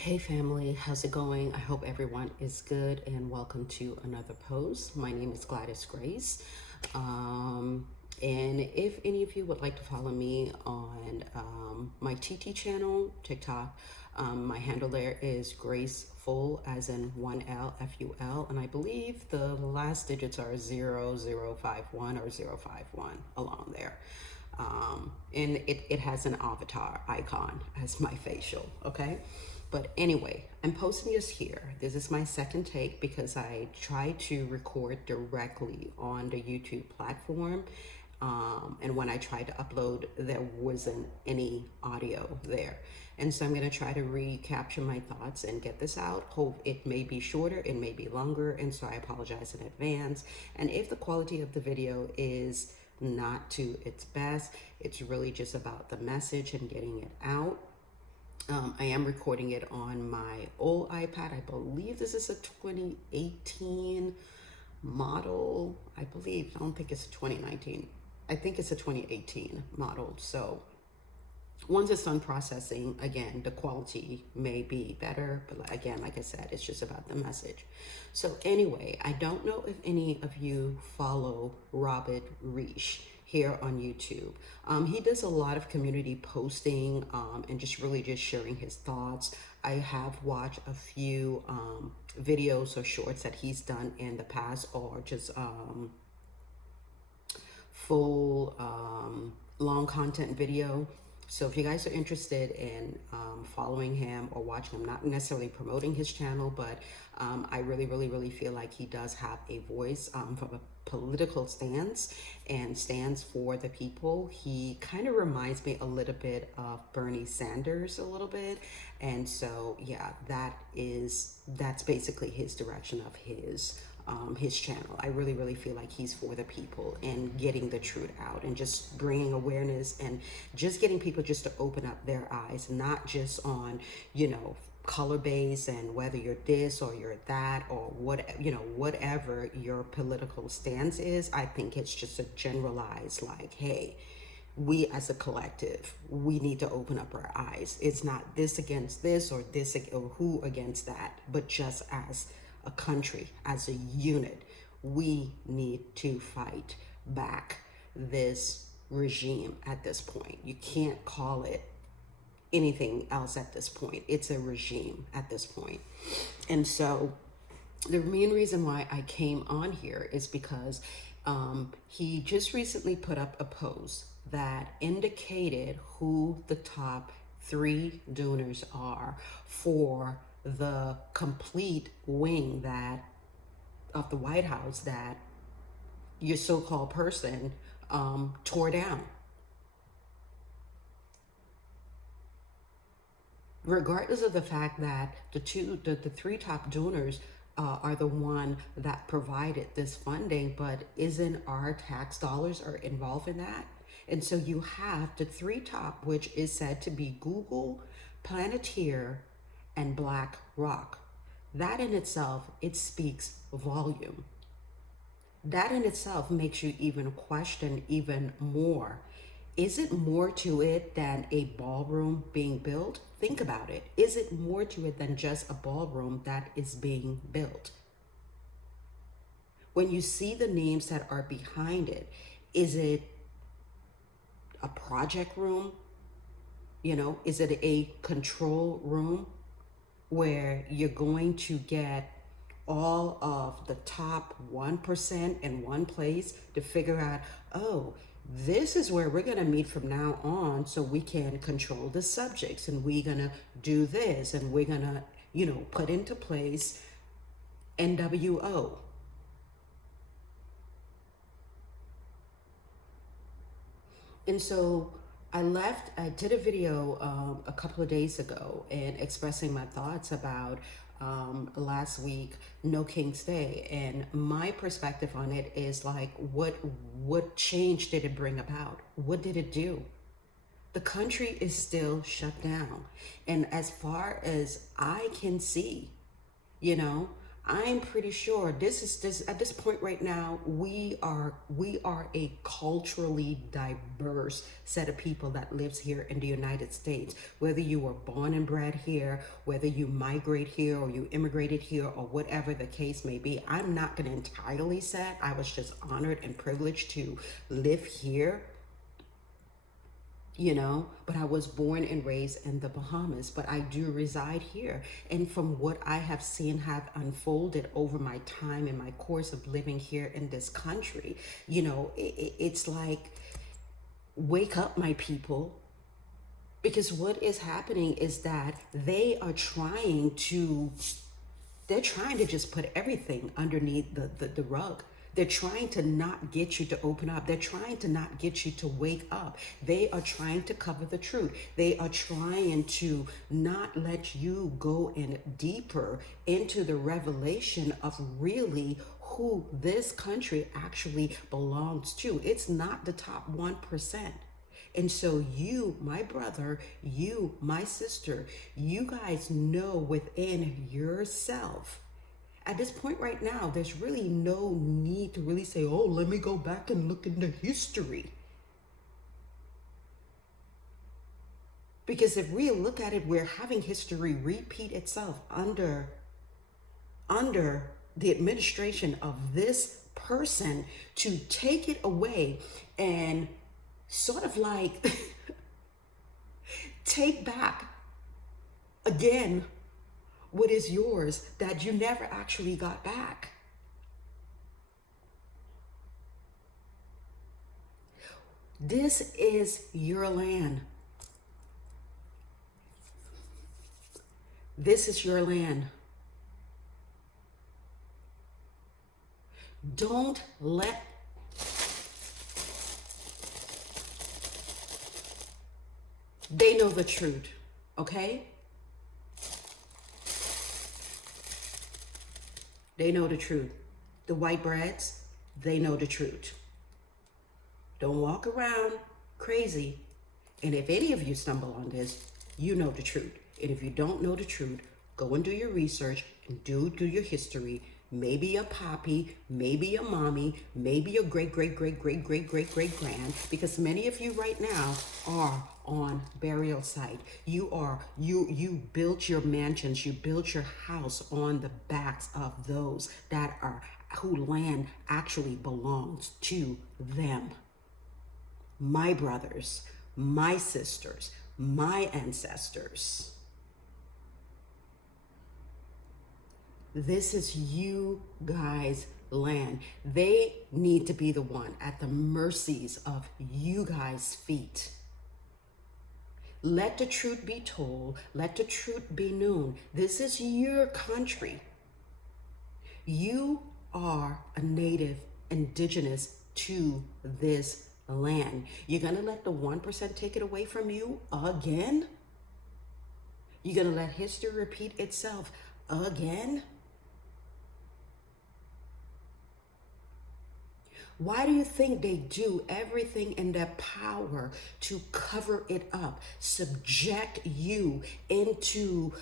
Hey family, how's it going? I hope everyone is good and welcome to another post. My name is Gladys Grace. Um, and if any of you would like to follow me on my TT channel, TikTok, my handle there is graceful as in 1L, F-U-L. And I believe the last digits are 0051 or 051 along there. And it has an avatar icon as my facial, okay? But anyway, I'm posting this here. This is my second take because I tried to record directly on the YouTube platform. And when I tried to upload, there wasn't any audio there. And so I'm going to try to recapture my thoughts and get this out. Hope it may be shorter, it may be longer. And so I apologize in advance. And if the quality of the video is not to its best, it's really just about the message and getting it out. I am recording it on my old iPad. I believe this is a 2018 model. I don't think it's a 2019. I think it's a 2018 model. So once it's done processing, again, the quality may be better. But again, like I said, it's just about the message. So anyway, I don't know if any of you follow Robert Reich here on YouTube. He does a lot of community posting and just really just sharing his thoughts. I have watched a few videos or shorts that he's done in the past, or just full long content video. So if you guys are interested in following him or watching him, not necessarily promoting his channel, but I really feel like he does have a voice from a political stance and stands for the people. He kind of reminds me a little bit of Bernie Sanders a little bit. And so, yeah, that's basically his direction of his channel. I really feel like he's for the people and getting the truth out and just bringing awareness and just getting people just to open up their eyes, not just on, color base and whether you're this or you're that or whatever your political stance is. I think it's just a generalized like, hey, we as a collective, we need to open up our eyes. It's not this against this or this or who against that, but just as a country, as a unit, we need to fight back this regime at this point. You can't call it anything else at this point. It's a regime at this point. And so the main reason why I came on here is because he just recently put up a post that indicated who the top 3 donors are for the complete wing that of the White House that your so-called person tore down. Regardless of the fact that the 3 top donors are the one that provided this funding, but isn't our tax dollars are involved in that? And so you have the 3 top, which is said to be Google, Planeteer, and BlackRock. That in itself, it speaks volume. That in itself makes you even question even more. Is it more to it than a ballroom being built? Think about it. Is it more to it than just a ballroom that is being built? When you see the names that are behind it, is it a project room? Is it a control room where you're going to get all of the top 1% in one place to figure out, oh, this is where we're going to meet from now on so we can control the subjects, and we're going to do this, and we're going to, put into place NWO. And so I did a video a couple of days ago and expressing my thoughts about last week, No King's Day. And my perspective on it is like, what change did it bring about? What did it do? The country is still shut down. And as far as I can see, I'm pretty sure this at this point right now, we are a culturally diverse set of people that lives here in the United States. Whether you were born and bred here, whether you migrate here or you immigrated here or whatever the case may be, I'm not going to entirely say I was just honored and privileged to live here, but I was born and raised in the Bahamas, but I do reside here. And from what I have seen have unfolded over my time and my course of living here in this country, it's like, wake up, my people. Because what is happening is that they're trying to just put everything underneath the rug. They're trying to not get you to open up. They're trying to not get you to wake up. They are trying to cover the truth. They are trying to not let you go in deeper into the revelation of really who this country actually belongs to. It's not the top 1%. And so you, my brother, you, my sister, you guys know within yourself. At this point right now, there's really no need to really say, oh, let me go back and look into history. Because if we look at it, we're having history repeat itself under the administration of this person to take it away and sort of like take back again what is yours that you never actually got back. This is your land. This is your land. Don't let they know the truth, okay? They know the truth. The white breads, they know the truth. Don't walk around crazy. And if any of you stumble on this, you know the truth. And if you don't know the truth, go and do your research and do your history. Maybe a poppy, maybe a mommy, maybe a great grand, because many of you right now are on burial site. You built your mansions, you built your house on the backs of those who land actually belongs to them. My brothers, my sisters, my ancestors. This is you guys' land. They need to be the one at the mercies of you guys' feet. Let the truth be told. Let the truth be known. This is your country. You are a native, indigenous to this land. You're going to let the 1% take it away from you again? You're going to let history repeat itself again? Why do you think they do everything in their power to cover it up, subject you into,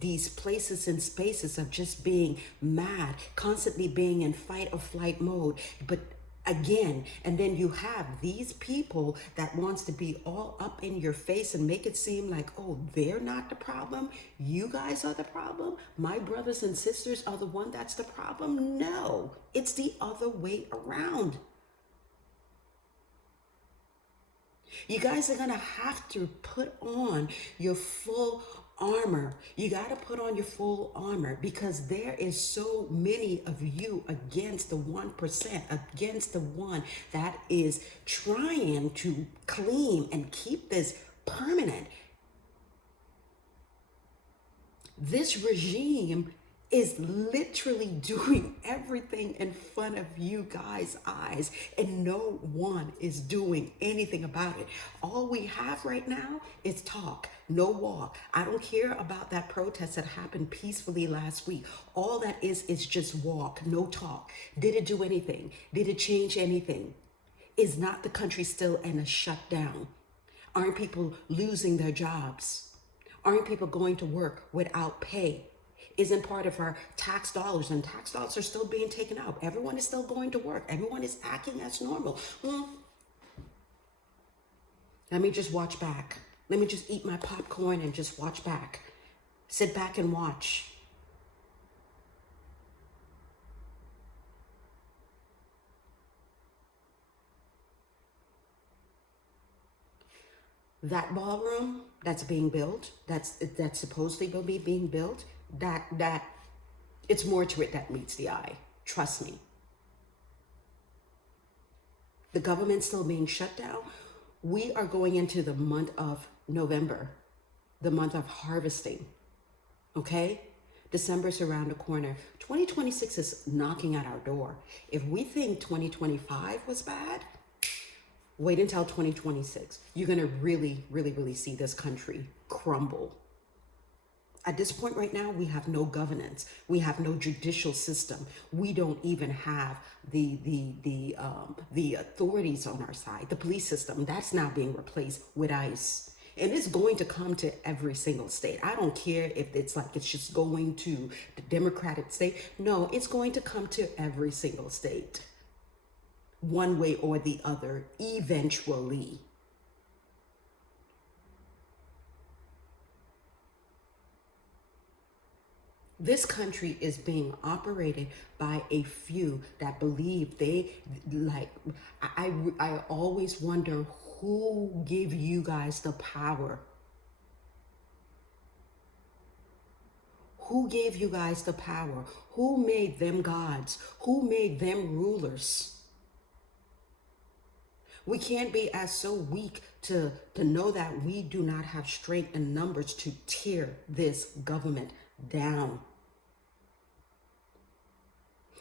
these places and spaces of just being mad, constantly being in fight or flight mode? But again, and then you have these people that wants to be all up in your face and make it seem like, oh, they're not the problem. You guys are the problem. My brothers and sisters are the one that's the problem. No, it's the other way around. You guys are going to have to put on your full armor. You got to put on your full armor, because there is so many of you against the 1%, against the one that is trying to clean and keep this permanent. This regime is literally doing everything in front of you guys' eyes, and no one is doing anything about it. All we have right now is talk, no walk. I don't care about that protest that happened peacefully last week. All that is just walk, no talk. Did it do anything? Did it change anything? Is not the country still in a shutdown? Aren't people losing their jobs? Aren't people going to work without pay? isn't part of our tax dollars, and tax dollars are still being taken out. Everyone is still going to work. Everyone is acting as normal. Let me just watch back. Let me just eat my popcorn and just watch back. Sit back and watch. That ballroom that's being built, that's supposedly will be being built, that it's more to it that meets the eye. Trust me. The government's still being shut down. We are going into the month of November, the month of harvesting. Okay? December's around the corner. 2026 is knocking at our door. If we think 2025 was bad, wait until 2026. You're going to really, really, really see this country crumble. At this point right now, we have no governance. We have no judicial system. We don't even have the authorities on our side. The police system, that's now being replaced with ICE. And it's going to come to every single state. I don't care if it's like it's just going to the Democratic state. No, it's going to come to every single state, one way or the other, eventually. This country is being operated by a few that believe they like. I always wonder who give you guys the power. Who gave you guys the power? Who made them gods? Who made them rulers? We can't be as so weak to know that we do not have strength and numbers to tear this government down.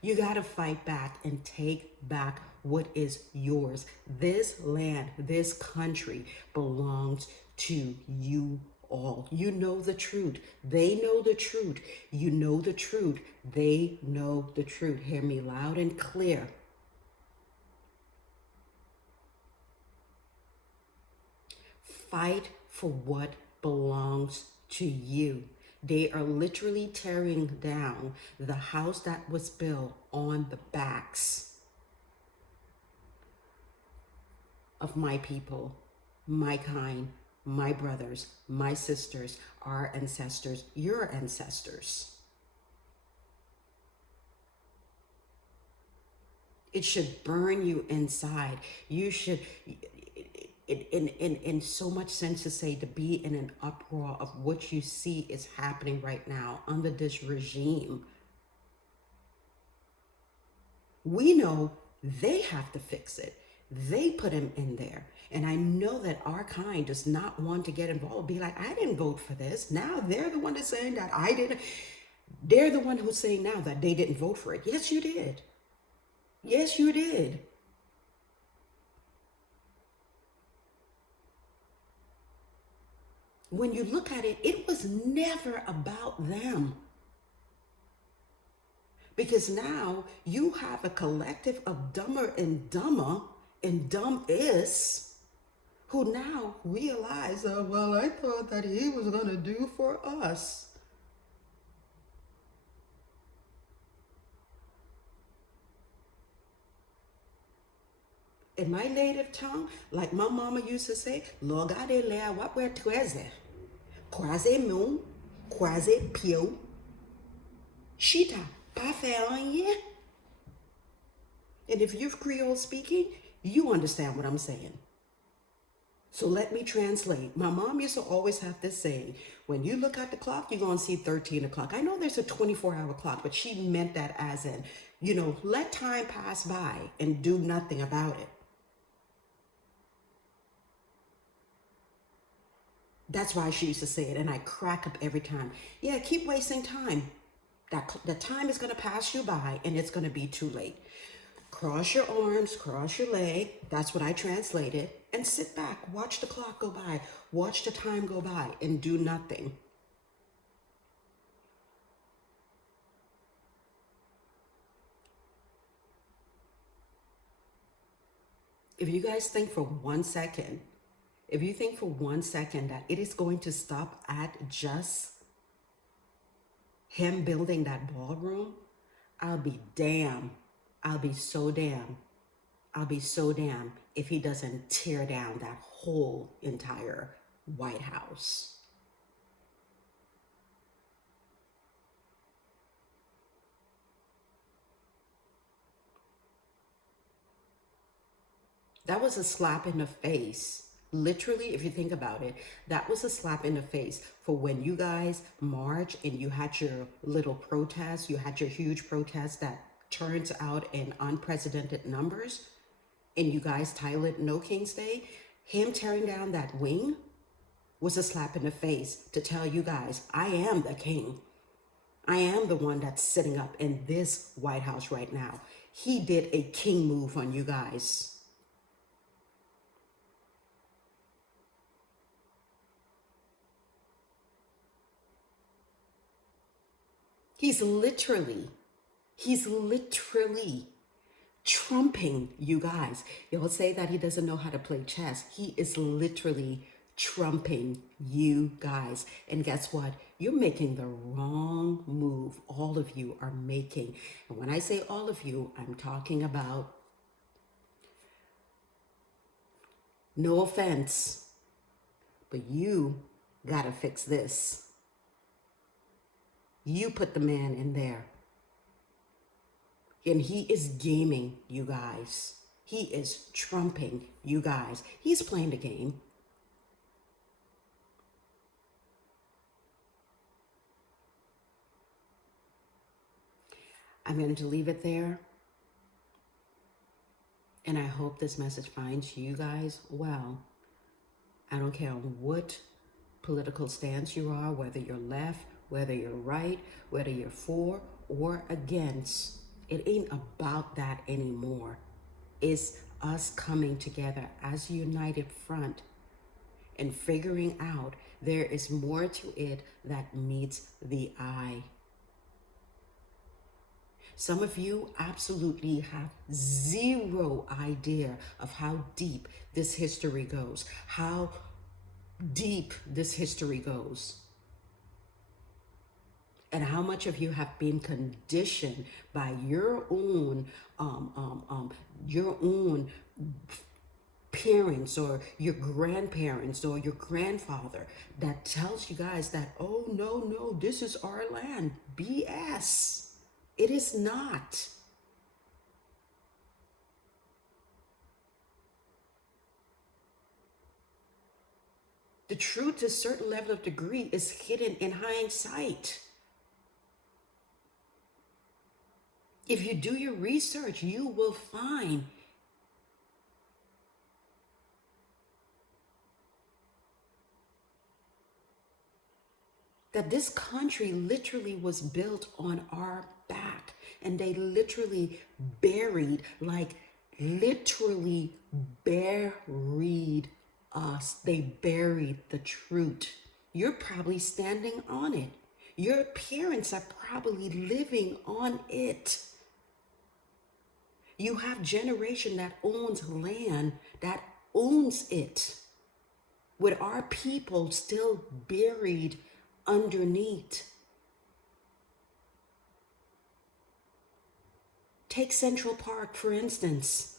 You got to fight back and take back what is yours. This land, this country belongs to you all. You know the truth. They know the truth. You know the truth. They know the truth. Hear me loud and clear. Fight for what belongs to you. They are literally tearing down the house that was built on the backs of my people, my kind, my brothers, my sisters, our ancestors, your ancestors. It should burn you inside. You should, in so much sense to say, to be in an uproar of what you see is happening right now under this regime. We know they have to fix it. They put him in there. And I know that our kind does not want to get involved. Be like, I didn't vote for this. Now they're the one that's saying that I didn't. They're the one who's saying now that they didn't vote for it. Yes, you did. Yes, you did. When you look at it, it was never about them. Because now you have a collective of dumber and dumber and dumb-is who now realize, well, I thought that he was going to do for us. In my native tongue, like my mama used to say, Logade lea wapwe tweze, kwaze mu, kwaze pio, shita, pafe anye. And if you're Creole speaking, you understand what I'm saying. So let me translate. My mom used to always have this saying, when you look at the clock, you're going to see 13 o'clock. I know there's a 24-hour clock, but she meant that as in, let time pass by and do nothing about it. That's why she used to say it, and I crack up every time. Yeah, keep wasting time. The time is going to pass you by, and it's going to be too late. Cross your arms, cross your leg. That's what I translated. And sit back. Watch the clock go by. Watch the time go by and do nothing. If you guys think for 1 second, that it is going to stop at just him building that ballroom, I'll be damn. I'll be so damn. I'll be so damn if he doesn't tear down that whole entire White House. That was a slap in the face. Literally, if you think about it, that was a slap in the face for when you guys march and you had your little protest, you had your huge protest that turns out in unprecedented numbers, and you guys title it No King's Day. Him tearing down that wing was a slap in the face to tell you guys, I am the king. I am the one that's sitting up in this White House right now. He did a king move on you guys. He's literally trumping you guys. You'll say that he doesn't know how to play chess. He is literally trumping you guys. And guess what? You're making the wrong move. All of you are making. And when I say all of you, I'm talking about, no offense, but you gotta fix this. You put the man in there. And he is gaming you guys. He is trumping you guys. He's playing the game. I'm going to leave it there. And I hope this message finds you guys well. I don't care what political stance you are, whether you're left, whether you're right, whether you're for or against. It ain't about that anymore. It's us coming together as a united front and figuring out there is more to it that meets the eye. Some of you absolutely have zero idea of how deep this history goes, how deep this history goes, and how much of you have been conditioned by your own parents or your grandparents or your grandfather that tells you guys that, oh no, this is our land. BS. It is not. The truth to a certain level of degree is hidden in hindsight. If you do your research, you will find that this country literally was built on our back, and they literally buried, like literally buried us. They buried the truth. You're probably standing on it. Your parents are probably living on it. You have generation that owns land, that owns it, with our people still buried underneath. Take Central Park, for instance.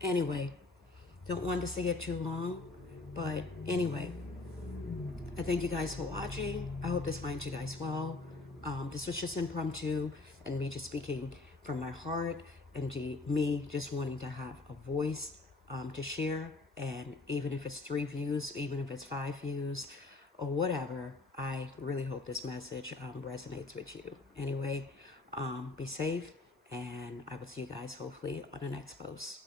Anyway, don't want this to get too long, but anyway, I thank you guys for watching. I hope this finds you guys well. This was just impromptu and me just speaking from my heart and me just wanting to have a voice to share. And even if it's 3 views, even if it's 5 views or whatever, I really hope this message resonates with you. Anyway, be safe, and I will see you guys hopefully on the next post.